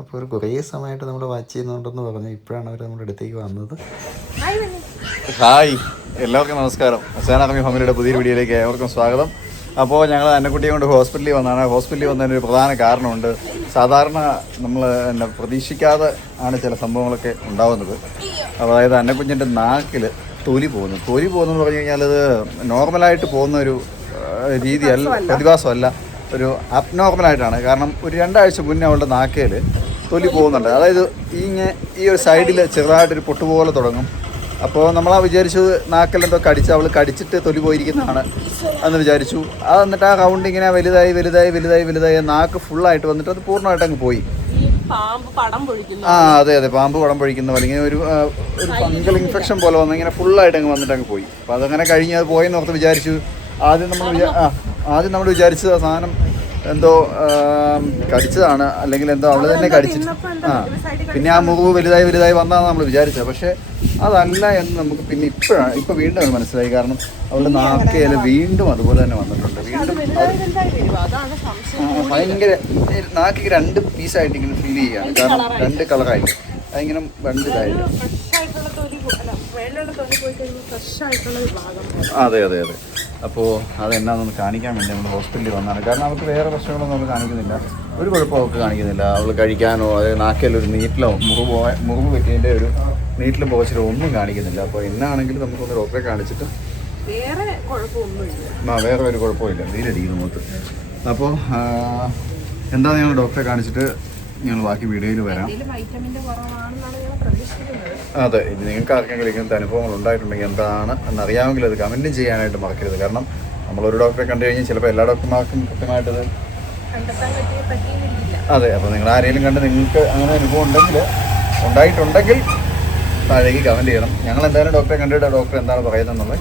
അപ്പോൾ ഒരു കുറേ സമയമായിട്ട് നമ്മൾ വാച്ച് ചെയ്യുന്നുണ്ടെന്ന് പറഞ്ഞു. ഇപ്പോഴാണ് അവർ നമ്മുടെ അടുത്തേക്ക് വന്നത്. ഹായ്, എല്ലാവർക്കും നമസ്കാരം. അസാനാർമി ഫാമിലിയുടെ പുതിയൊരു വീഡിയോയിലേക്ക് ഏവർക്കും സ്വാഗതം. അപ്പോൾ ഞങ്ങൾ അന്നക്കുട്ടിയെ കൊണ്ട് ഹോസ്പിറ്റലിൽ വന്നതാണ്. ഹോസ്പിറ്റലിൽ വന്നതിനൊരു പ്രധാന കാരണമുണ്ട്. സാധാരണ നമ്മൾ പ്രതീക്ഷിക്കാതെ ആണ് ചില സംഭവങ്ങളൊക്കെ ഉണ്ടാകുന്നത്. അതായത് അന്നക്കുഞ്ഞിൻ്റെ നാക്കിൽ തൊലി പോകുന്നു പറഞ്ഞു കഴിഞ്ഞാൽ അത് നോർമലായിട്ട് പോകുന്ന ഒരു രീതിയല്ല, പ്രതിഭാസമല്ല, ഒരു അബ്നോർമലായിട്ടാണ്. കാരണം ഒരു 2 ആഴ്ച മുന്നേ അവളുടെ നാക്കയിൽ തൊലി പോകുന്നുണ്ട്. അതായത് ഈ ഒരു സൈഡിൽ ചെറുതായിട്ടൊരു പൊട്ടുപോലെ തുടങ്ങും. അപ്പോൾ നമ്മളാ വിചാരിച്ചു നാക്കെല്ലാം കടിച്ച് അവൾ കടിച്ചിട്ട് തൊലി പോയിരിക്കുന്നതാണ് എന്ന് വിചാരിച്ചു. അത് എന്നിട്ട് ആ റൗണ്ട് ഇങ്ങനെ വലുതായി നാക്ക് ഫുള്ളായിട്ട് വന്നിട്ട് അത് പൂർണ്ണമായിട്ട് അങ്ങ് പോയി. അതെ, പാമ്പ് പടം പൊഴിക്കുന്ന പോലെ ഇങ്ങനെ ഒരു ഫംഗൽ ഇൻഫെക്ഷൻ പോലെ വന്ന് ഇങ്ങനെ ഫുള്ളായിട്ട് അങ്ങ് വന്നിട്ട് അങ്ങ് പോയി. അപ്പോൾ അതങ്ങനെ കഴിഞ്ഞ് അത് പോയെന്ന് ഓർത്ത് വിചാരിച്ചു. ആദ്യം നമ്മൾ വിചാരിച്ചത് ആ സാധനം എന്തോ കടിച്ചതാണ്, അല്ലെങ്കിൽ എന്തോ അവൾ തന്നെ കടിച്ചിട്ട് പിന്നെ ആ മുറിവ് വലുതായി വന്നതാണ് നമ്മൾ വിചാരിച്ചത്. പക്ഷേ അതല്ല എന്ന് നമുക്ക് പിന്നെ ഇപ്പം വീണ്ടും അത് മനസ്സിലായി. കാരണം അവളുടെ നാക്കയിൽ വീണ്ടും അതുപോലെ തന്നെ വന്നിട്ടുണ്ട്. വീണ്ടും ഭയങ്കര നാക്കിക്ക് 2 പീസായിട്ട് ഇങ്ങനെ ഫീൽ ചെയ്യുകയാണ്. കാരണം 2 കളറായിട്ട് അതിങ്ങനെ 2 ഇതായിട്ട്. അതെ. അപ്പോൾ അതെന്നാന്നൊന്ന് കാണിക്കാൻ വേണ്ടി നമ്മൾ ഹോസ്പിറ്റലിൽ വന്നതാണ്. കാരണം അവർക്ക് വേറെ പ്രശ്നങ്ങളൊന്നും നമ്മൾ കാണിക്കുന്നില്ല, ഒരു കുഴപ്പവും അവർക്ക് കാണിക്കുന്നില്ല. അവൾ കഴിക്കാനോ അതായത് നാക്കിലൊരു നീറ്റിലോ മുറിവ് പറ്റിയതിൻ്റെ ഒരു നീറ്റിലും പോച്ചിലോ ഒന്നും കാണിക്കുന്നില്ല. അപ്പോൾ എന്നാണെങ്കിലും നമുക്കൊന്ന് ഡോക്ടറെ കാണിച്ചിട്ട് വേറെ ഒരു കുഴപ്പമില്ല, നീരടിക്കുന്നു മുഖത്ത്. അപ്പോൾ എന്താ ഞങ്ങൾ ഡോക്ടറെ കാണിച്ചിട്ട് ഞങ്ങൾ ബാക്കി വീഡിയോയിൽ വരാം. അതെ, ഇനി നിങ്ങൾക്ക് ആർക്കെങ്കിലും ഇങ്ങനത്തെ അനുഭവങ്ങൾ ഉണ്ടായിട്ടുണ്ടെങ്കിൽ എന്താണ് എന്നറിയാമെങ്കിൽ അത് കമൻറ്റും ചെയ്യാനായിട്ട് മറക്കരുത്. കാരണം നമ്മളൊരു ഡോക്ടറെ കണ്ടു കഴിഞ്ഞാൽ ചിലപ്പോൾ എല്ലാ ഡോക്ടർമാർക്കും കൃത്യമായിട്ടത് അതെ. അപ്പോൾ നിങ്ങൾ ആരെങ്കിലും കണ്ട് നിങ്ങൾക്ക് അങ്ങനെ അനുഭവം ഉണ്ടായിട്ടുണ്ടെങ്കിൽ താഴേക്ക് കമൻറ്റ് ചെയ്യണം. ഞങ്ങൾ എന്തായാലും ഡോക്ടറെ കണ്ടിട്ട് ഡോക്ടർ എന്താണ് പറയുന്നതെന്നുള്ളത്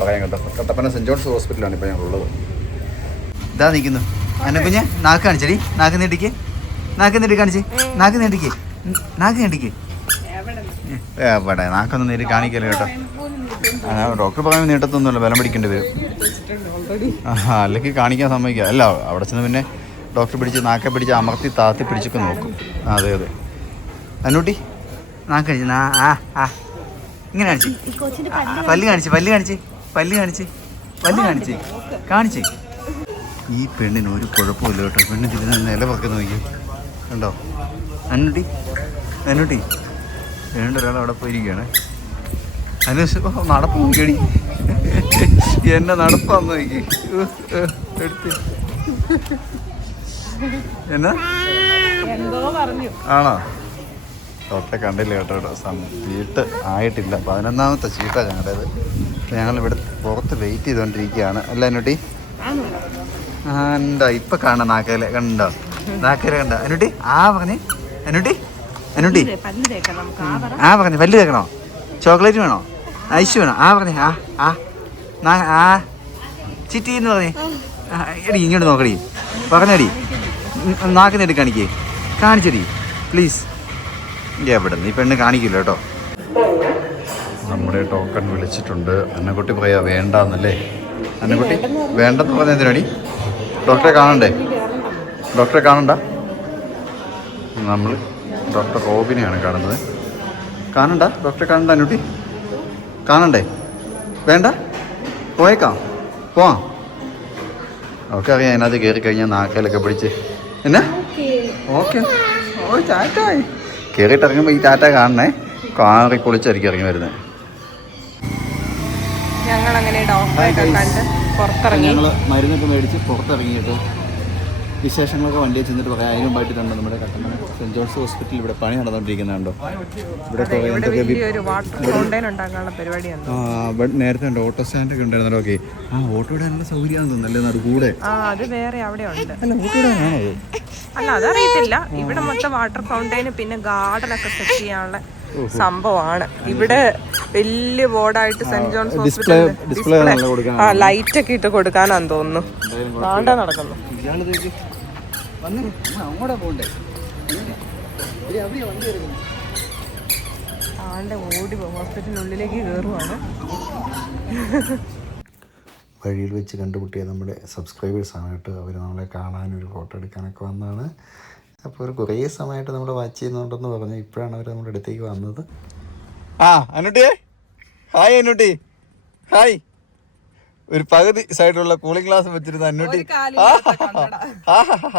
പറയാൻ കേട്ടോ. കട്ടപ്പന സെൻറ്റ് ജോൺസ് ഹോസ്പിറ്റലാണ് ഇപ്പോൾ ഞങ്ങളുള്ളത്. ഇതാ നിൽക്കുന്നു അന്നക്കുഞ്ഞ്. നാക്ക് കാണിച്ചടി, നാക്ക് നീട്ടിക്ക് കാണിച്ച്, നാക്ക് നീട്ടിക്ക് എവിടെ നാക്കൊന്നും നീട്ടി കാണിക്കല്ലോ കേട്ടോ. ഡോക്ടർ പറയാൻ നീട്ടത്തൊന്നുമല്ല, ബലം പിടിക്കേണ്ടി വരും. അല്ലെങ്കിൽ കാണിക്കാൻ സമ്മതിക്കുക അല്ല. അവിടെ ചെന്ന് പിന്നെ ഡോക്ടർ നാക്കെ പിടിച്ച് അമർത്തി താത്തി പിടിച്ചൊക്കെ നോക്കും. അതെ. അന്നൂട്ടി നാക്ക് കാണിച്ച് ഇങ്ങനെ കാണിച്ച്. ഈ പെണ്ണിന് ഒരു കുഴപ്പമില്ല കേട്ടോ. പെണ്ണ് തിരിഞ്ഞ നില പറക്കി നോക്കി കണ്ടോ. അന്നൂട്ടി വേണ്ട ഒരാൾ അവിടെ പോയിരിക്കുകയാണ്. നടപ്പ് നോക്കിയടി, എന്നെ നടപ്പാന്ന് നോക്കി എടുത്ത് എന്നാ ആണോ. ഡോക്ടറെ കണ്ടില്ല കേട്ടോ. ചീട്ട് ആയിട്ടില്ല, 11ാമത്തെ ചീട്ടാണ് ഞങ്ങളുടേത്. അപ്പോൾ ഞങ്ങളിവിടെ പുറത്ത് വെയിറ്റ് ചെയ്തുകൊണ്ടിരിക്കുകയാണ്. അല്ല അന്നൂട്ടി? എന്താ ഇപ്പം കാണാം നാക്കയിലെ കണ്ടോ, കണ്ട അന്നൂട്ടി. പറഞ്ഞേ അന്നൂട്ടി പറഞ്ഞു. പല്ല് തേക്കണോ, ചോക്ലേറ്റ് വേണോ, ഐസ് വേണോ? പറഞ്ഞേ ചിറ്റി എന്ന് പറഞ്ഞേ. എടി ഇങ്ങോട്ട് നോക്കടി, പറഞ്ഞടി. നാക്ക് നേടി കാണിച്ചടി പ്ലീസ്. എവിടെ നീ പെണ്ണ് കാണിക്കില്ല കേട്ടോ. നമ്മുടെ ടോക്കൺ വിളിച്ചിട്ടുണ്ട്. അന്നക്കുട്ടി പറയാ വേണ്ടെന്നല്ലേ. അന്നക്കുട്ടി വേണ്ടെന്ന് പറഞ്ഞ എന്തിനാടി? ഡോക്ടറെ കാണണ്ട. നമ്മൾ ഡോക്ടർ റോബിനെയാണ് കാണുന്നത്. ഡോക്ടറെ കാണണ്ട അന്നൂട്ടി? കാണണ്ടേ? വേണ്ട, പോയേക്കാം, പോവാം. ഓക്കെ, അറിയാം അതിനകത്ത് കയറി കഴിഞ്ഞാൽ നാക്കയിലൊക്കെ പിടിച്ച് എന്നാ ഓക്കെ. ടാറ്റായി കയറിയിട്ട് ഇറങ്ങുമ്പോൾ ഈ ടാറ്റ കാണണേ. കാറി കുളിച്ചായിരിക്കും ഇറങ്ങി വരുന്നത്. ഞങ്ങൾ മരുന്നൊക്കെ മേടിച്ച് പുറത്തിറങ്ങിയിട്ട് വിശേഷങ്ങളൊക്കെ വണ്ടിയിൽ ചെന്നിട്ട് പറയാം. അതിന് മുമ്പായിട്ടുണ്ട് നമ്മുടെ കട്ടപ്പന സെൻറ്റ് ജോൺസ് ഹോസ്പിറ്റലിൽ ഇവിടെ പണി നടന്നുകൊണ്ടിരിക്കുന്നുണ്ടോ. ഇവിടെ നേരത്തെ ഉണ്ട് ഓട്ടോ സ്റ്റാൻഡൊക്കെ ഉണ്ടായിരുന്നല്ലോ. ഓക്കെ, ഓട്ടോ ഇടാനുള്ള സൗകര്യമാണെന്ന് തോന്നുന്നല്ലേ അത് കൂടെ. അല്ല അതറിയത്തില്ല. ഇവിടെ മൊത്തം വാട്ടർ ഫൗണ്ടൈന് പിന്നെ ഗാർഡനൊക്കെ സെറ്റ് ചെയ്യാനുള്ള സംഭവമാണ്. ഇവിടെ വലിയ ബോർഡായിട്ട് സെന്റ് ജോൺസ് ഹോസ്പിറ്റൽ ലൈറ്റ് ഒക്കെ ഇട്ട് കൊടുക്കാനാന്ന് തോന്നുന്നു. വേണ്ട നടക്കുന്നു. ഓടി ഹോസ്പിറ്റലിനുള്ളിലേക്ക് കയറുവാണ്. വഴിയിൽ വെച്ച് കണ്ടുമുട്ടിയ നമ്മുടെ സബ്സ്ക്രൈബേഴ്സാണ് കേട്ടോ. അവർ നമ്മളെ കാണാനൊരു ഫോട്ടോ എടുക്കാനൊക്കെ വന്നതാണ്. അപ്പോൾ ഒരു കുറേ സമയമായിട്ട് നമ്മൾ വാച്ച് ചെയ്യുന്നുണ്ടെന്ന് പറഞ്ഞു. ഇപ്പോഴാണ് അവർ നമ്മുടെ അടുത്തേക്ക് വന്നത്. അനുട്ടിയെ ഹായ്. അനുട്ടി ഹായ്. ഒരു പകുതി സൈഡിലുള്ള കൂളിംഗ് ഗ്ലാസ് വെച്ചിരുന്ന അന്നൂട്ടി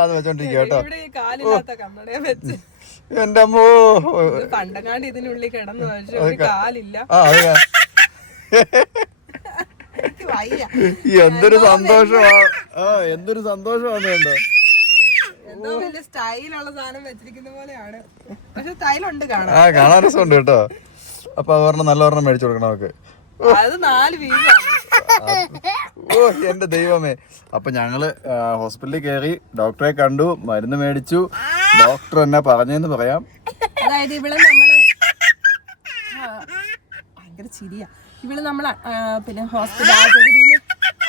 അത് വെച്ചോണ്ടിരിക്കുക കേട്ടോ. എന്റെ അമ്മോ, പണ്ടങ്ങാണ്ട് ഇതിനുള്ളിൽ കിടന്നു കാലില്ല. എന്തൊരു സന്തോഷമാണ്, എന്തൊരു സന്തോഷമാണ് കേട്ടോ. എന്തോ വലിയ സ്റ്റൈലുള്ള സാധനം വെച്ചിരിക്കുന്ന പോലെയാണ്. പക്ഷെ സ്റ്റൈലുണ്ട് കാണാൻ. കാണാൻ രസമുണ്ട് കേട്ടോ. അപ്പൊ അവർണ്ണം നല്ല ഒരെണ്ണം മേടിച്ചു കൊടുക്കണം അവർക്ക്. അത് 4 പീസാണ്. ഓ എന്റെ ദൈവമേ. അപ്പൊ ഞങ്ങള് ഹോസ്പിറ്റലിൽ കയറി, ഡോക്ടറെ കണ്ടു, മരുന്ന് മേടിച്ചു. ഡോക്ടർ എന്നാ പറഞ്ഞെന്ന് പറയാം. അതായത് ഇവിടെ നമ്മള് ഭയങ്കര ചിരിയാ. ഇവിടെ നമ്മള് പിന്നെ ഹോസ്പിറ്റൽ ആശുപത്രിയില്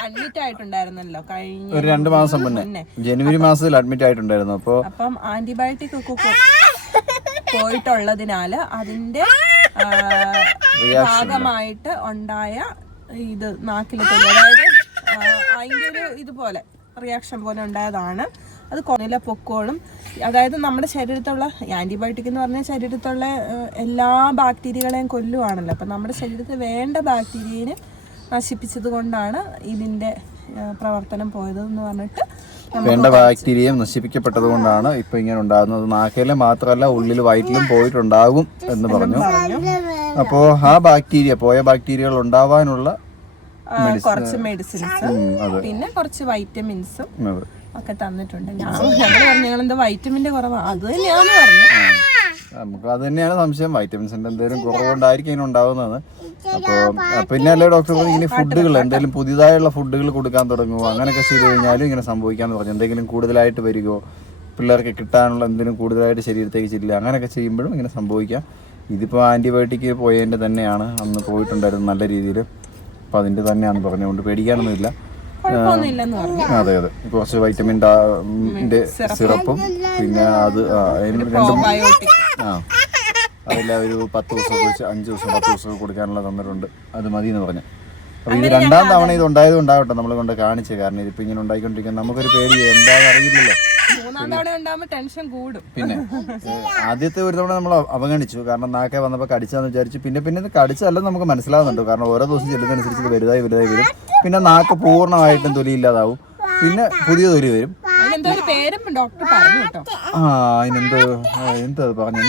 അഡ്മിറ്റ് ആയിട്ടുണ്ടായിരുന്നല്ലോ കഴിഞ്ഞ ഒരു 2 മാസം മുന്നേ, ജനുവരി മാസത്തിൽ അഡ്മിറ്റ് ആയിട്ടുണ്ടായിരുന്നു. അപ്പം ആന്റിബയോട്ടിക് ഒക്കെ പോയിട്ടുള്ളതിനാല് അതിന്റെ ഭാഗമായിട്ട് ഉണ്ടായ ഇത് നാക്കിലെ തൊലി, അതായത് അതിന്റെ ഒരു ഇതുപോലെ റിയാക്ഷൻ പോലെ ഉണ്ടായതാണ്. അത് കുറഞ്ഞില്ല പൊക്കോളും. അതായത് നമ്മുടെ ശരീരത്തുള്ള ആന്റിബയോട്ടിക് എന്ന് പറഞ്ഞാൽ ശരീരത്തുള്ള എല്ലാ ബാക്ടീരിയകളെയും കൊല്ലുവാണല്ലോ. അപ്പം നമ്മുടെ ശരീരത്തിൽ വേണ്ട ബാക്ടീരിയനെ നശിപ്പിച്ചത് കൊണ്ടാണ് ഇതിന്റെ പ്രവർത്തനം പോയത് എന്ന് പറഞ്ഞിട്ട്, വേണ്ട ബാക്ടീരിയയും നശിപ്പിക്കപ്പെട്ടത് കൊണ്ടാണ് ഇപ്പൊ ഇങ്ങനെ ഉണ്ടാകുന്നത്. നാക്കയിലെ മാത്രമല്ല ഉള്ളിൽ വയറ്റിലും പോയിട്ടുണ്ടാകും എന്ന് പറഞ്ഞു. അപ്പോ ആ ബാക്ടീരിയ, പോയ ബാക്ടീരിയകൾ ഉണ്ടാവാനുള്ള കുറച്ച് മെഡിസിൻസ്, പിന്നെ കുറച്ച് വൈറ്റമിൻസും ഒക്കെ തന്നിട്ടുണ്ട്. ഞങ്ങളെന്താ വൈറ്റമിന്റെ കുറവാണ്, അത് തന്നെയാന്ന് പറഞ്ഞു. നമുക്ക് അത് തന്നെയാണ് സംശയം, വൈറ്റമിൻസിന്റെ എന്തെങ്കിലും കുറവുകൊണ്ടായിരിക്കും ഇങ്ങനെ ഉണ്ടാവുന്നത്. അപ്പോൾ പിന്നെ അല്ലേ ഡോക്ടർ ഇങ്ങനെ ഫുഡുകൾ എന്തെങ്കിലും പുതിയതായുള്ള ഫുഡുകൾ കൊടുക്കാൻ തുടങ്ങുമോ, അങ്ങനെയൊക്കെ ചെയ്ത് കഴിഞ്ഞാലും ഇങ്ങനെ സംഭവിക്കാന്ന് പറഞ്ഞു. എന്തെങ്കിലും കൂടുതലായിട്ട് വരികയോ, പിള്ളേർക്ക് കിട്ടാനുള്ള എന്തെങ്കിലും കൂടുതലായിട്ട് ശരീരത്തേക്ക് ചെല്ലുക, അങ്ങനെയൊക്കെ ചെയ്യുമ്പോഴും ഇങ്ങനെ സംഭവിക്കാം. ഇതിപ്പോൾ ആന്റിബയോട്ടിക് പോയതിൻ്റെ തന്നെയാണ്, അന്ന് പോയിട്ടുണ്ടായിരുന്നു നല്ല രീതിയിൽ. അപ്പം അതിൻ്റെ തന്നെയാണെന്ന് പറഞ്ഞുകൊണ്ട് പേടിക്കാനൊന്നുമില്ല. അതെ അതെ, കുറച്ച് വൈറ്റമിൻ സിറപ്പും പിന്നെ അത് അതെല്ലാം ഒരു 10 ദിവസം കുറിച്ച് 5 ദിവസം 10 ദിവസം കൊടുക്കാനുള്ള തന്നിട്ടുണ്ട്. അത് മതി എന്ന് പറഞ്ഞു. അപ്പൊ ഇത് 2ാം തവണ ഇത് ഉണ്ടായത് ഉണ്ടാവട്ടെ നമ്മൾ കൊണ്ട് കാണിച്ചത്. കാരണം ഇതിപ്പോ ഇങ്ങനെ ഉണ്ടായിക്കൊണ്ടിരിക്കുന്നത് നമുക്കൊരു പേടി, എന്താണെന്ന് അറിയില്ലല്ലോ. പിന്നെ ആദ്യത്തെ ഒരു തവണ നമ്മൾ അവഗണിച്ചു, കാരണം നാക്കെ വന്നപ്പോൾ കടിച്ചാന്ന് വിചാരിച്ചു. പിന്നെ ഇത് കടിച്ചല്ലെന്ന് നമുക്ക് മനസ്സിലാവുന്നുണ്ട്. കാരണം ഓരോ ദിവസം ചെല്ലുന്നതനുസരിച്ച് ഇത് വലുതായി വരും. പിന്നെ നാക്ക് പൂർണ്ണമായിട്ടും തൊലി ഇല്ലാതാവും, പിന്നെ പുതിയ തൊലി വരും. അതിനെന്തോ പറഞ്ഞു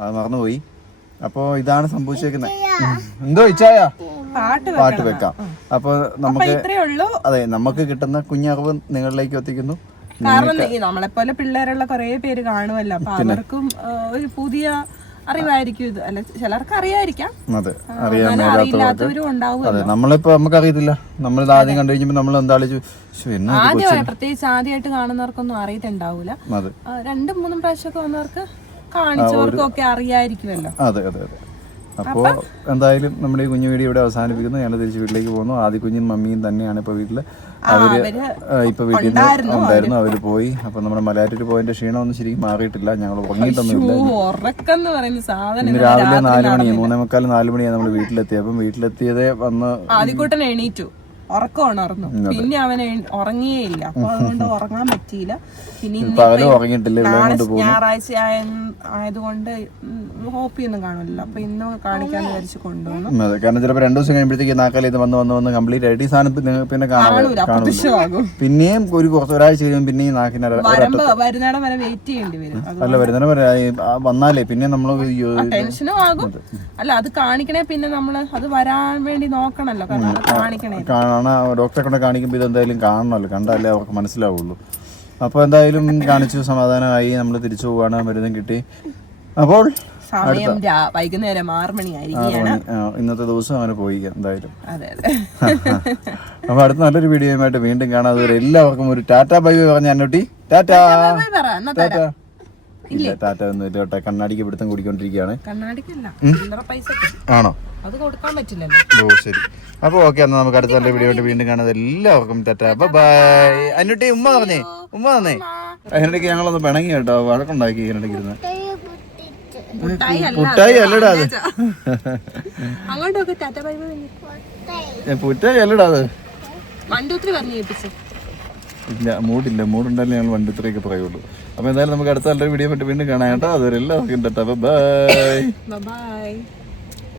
അത് മറന്നുപോയി. അപ്പോ ഇതാണ് സംഭവിച്ചേക്കുന്നത്. എന്തോ ഇച്ചായ പാട്ട് വെക്കാം. അപ്പൊ നമുക്ക് അതെ, നമുക്ക് കിട്ടുന്ന കുഞ്ഞറിവ് നിങ്ങളിലേക്ക് എത്തിക്കുന്നു. കാരണം നമ്മളെപ്പോലെ പിള്ളേരുള്ള കുറെ പേര് കാണുമല്ലോ, അപ്പൊ അവർക്കും ഒരു പുതിയ അറിവായിരിക്കും ഇത്. അല്ല, ചിലർക്ക് അറിയായിരിക്കാം, അറിയില്ലാത്തവരും ഉണ്ടാവും. അതെ, നമ്മളിപ്പോ നമുക്ക് അറിയത്തില്ല. നമ്മളിത് ആദ്യം കണ്ടു കഴിഞ്ഞപ്പോ നമ്മൾ എന്താ പ്രത്യേകിച്ച് ആദ്യമായിട്ട് കാണുന്നവർക്കൊന്നും അറിയത്തുണ്ടാവൂല. 2-3 പ്രാവശ്യമൊക്കെ വന്നവർക്ക് കാണിച്ചവർക്കും ഒക്കെ അറിയായിരിക്കുമല്ലോ. അതെ അതെ അതെ. അപ്പോൾ എന്തായാലും നമ്മുടെ ഈ കുഞ്ഞു വീഡിയോ ഇവിടെ അവസാനിപ്പിക്കുന്നു. ഞങ്ങൾ തിരിച്ച് വീട്ടിലേക്ക് പോകുന്നു. ആദ്യ കുഞ്ഞും മമ്മിയും തന്നെയാണ് ഇപ്പോൾ വീട്ടില്. അവര് ഇപ്പൊ വീട്ടിൽ നിന്ന് ഉണ്ടായിരുന്നു, അവര് പോയി. അപ്പൊ നമ്മുടെ മലയാറ്റൂർ പോയതിന്റെ ക്ഷീണമൊന്നും ശരിക്കും മാറിയിട്ടില്ല. ഞങ്ങൾ ഉറങ്ങിയിട്ടൊന്നുമില്ല. ഇന്ന് രാവിലെ 4 മണി 3:45 4 മണിയാണ് നമ്മൾ വീട്ടിലെത്തിയത്. അപ്പം വീട്ടിലെത്തിയതേ വന്ന് ആദ്യക്കൂട്ടൻ എണീറ്റു, ഉറക്കം ഉണർന്നു. പിന്നെ അവൻ ഉറങ്ങിയേയില്ല, അപ്പൊ അതുകൊണ്ട് ഉറങ്ങാൻ പറ്റിയില്ല. പിന്നെ ഞായറാഴ്ച ആയതുകൊണ്ട് ഹോപ്പിയൊന്നും കാണില്ല, അപ്പൊ ഇന്ന് കാണിക്കാൻ വിചാരിച്ച് കൊണ്ടുവന്നു. കാരണം ചിലപ്പോൾ 2 ദിവസം കഴിയുമ്പോഴത്തേക്ക് നാക്കാലി ഇത് വന്ന് കംപ്ലീറ്റ് ആയിട്ട് ഈ സാധനം പിന്നെ കാണാൻ പിന്നെയും ഒരാഴ്ച കഴിയുമ്പോൾ പിന്നെയും നാക്കിന് വരുന്നിടം വരെ വെയിറ്റ് ചെയ്യേണ്ടി വരും. അല്ല, വരുന്നിടം വരെ വന്നാലേ പിന്നെ നമ്മൾ ടെൻഷനും ആകും. അല്ല, അത് കാണിക്കണേ, പിന്നെ നമ്മള് അത് വരാൻ വേണ്ടി നോക്കണല്ലോ. കാരണം കാണിക്കണേ, ഡോക്ടറെ കൊണ്ട് കാണിക്കുമ്പോൾ ഇതെന്തായാലും കാണണമല്ലോ, കണ്ടാലേ അവർക്ക് മനസ്സിലാവുള്ളൂ. അപ്പോൾ എന്തായാലും കാണിച്ചു, സമാധാനമായി. നമ്മൾ തിരിച്ചു പോവാണ്, മരുന്നും കിട്ടി. അപ്പോൾ സമയം വൈകുന്നേരം 6 മണിയായിരിക്കുകയാണ്. ഇന്നത്തെ ദിവസം അങ്ങനെ പോയി എന്തായാലും. അപ്പൊ അടുത്ത നല്ലൊരു വീഡിയോയുമായിട്ട് വീണ്ടും കാണാം. അതുവരെ എല്ലാവർക്കും ഒരു ടാറ്റ ബൈ ബൈ പറഞ്ഞ അന്നോട്ടി. ടാറ്റാ. ഇല്ല, ടാറ്റ ഒന്നും ഇല്ല കേട്ടോ. കണ്ണാടിക്ക് പിടുത്തം കൂടിക്കൊണ്ടിരിക്കുകയാണ്. ആണോ? അത് കൊടുക്കാൻ പറ്റില്ലല്ലോ. ഓ ശരി. അപ്പൊ ഓക്കെ, എന്നാൽ നമുക്ക് അടുത്ത നല്ല വീഡിയോ ആയിട്ട് വീണ്ടും കാണാം. എല്ലാവർക്കും ടാറ്റ ബൈ ബൈ. അന്നോട്ടി ഉമ്മ പറഞ്ഞേ. അതിനിടയ്ക്ക് ഞങ്ങളൊന്ന് പിണങ്ങി കേട്ടോ, വഴക്കുണ്ടാക്കി. ഇതിനിടയ്ക്ക് ഇരുന്ന് പുട്ടായി അല്ലടാ അത്, പുട്ടായി അല്ലടാ അത്. ഇല്ല, മൂടുണ്ടായാലും ഞങ്ങൾ വണ്ടി ഇത്രയൊക്കെ പറയുള്ളൂ. അപ്പോൾ എന്തായാലും നമുക്ക് അടുത്ത നല്ലൊരു വീഡിയോ പറ്റി വീണ്ടും കാണാം കേട്ടോ. അതുവരെ എല്ലാവർക്കും ബൈ. ബൈ.